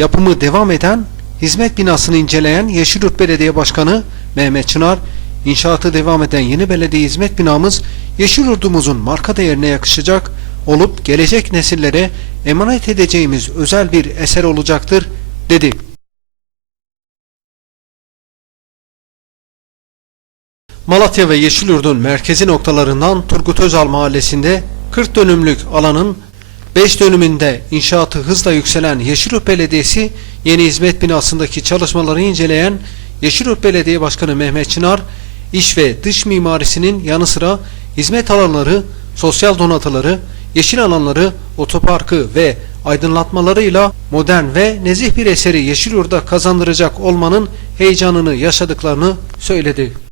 Yapımı devam eden hizmet binasını inceleyen Yeşilyurt Belediye Başkanı Mehmet Çınar, inşaatı devam eden yeni belediye hizmet binamız Yeşilyurt'umuzun marka değerine yakışacak olup gelecek nesillere emanet edeceğimiz özel bir eser olacaktır dedi. Malatya ve Yeşilyurt'un merkezi noktalarından Turgut Özal mahallesinde 40 dönümlük alanın 5 dönümünde inşaatı hızla yükselen Yeşilyurt Belediyesi yeni hizmet binasındaki çalışmaları inceleyen Yeşilyurt Belediye Başkanı Mehmet Çınar, iç ve dış mimarisinin yanı sıra hizmet alanları, sosyal donatıları, yeşil alanları, otoparkı ve aydınlatmalarıyla modern ve nezih bir eseri Yeşilyurt'a kazandıracak olmanın heyecanını yaşadıklarını söyledi.